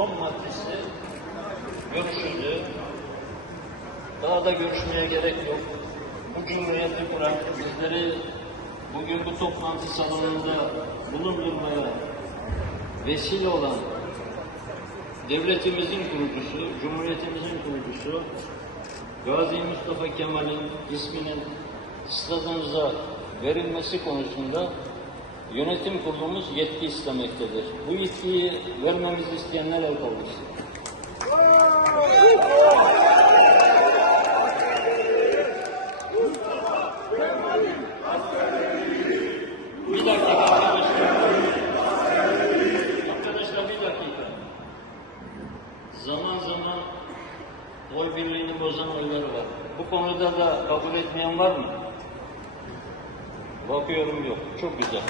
son maddesi görüşüldü. Daha da görüşmeye gerek yok. Bu cumhuriyeti kuran bizleri bugün bu toplantı salonunda bulundurmaya vesile olan devletimizin kurucusu, cumhuriyetimizin kurucusu Gazi Mustafa Kemal'in isminin stadımıza verilmesi konusunda yönetim kurulumuz yetki istemektedir. Bu yetkiyi vermemizi isteyenler el kaldırsın. Arkadaşlar. Bir dakika. Zaman zaman oy birliğini bozan oyları var. Bu konuda da kabul etmeyen var mı? Bakıyorum yok. Çok güzel.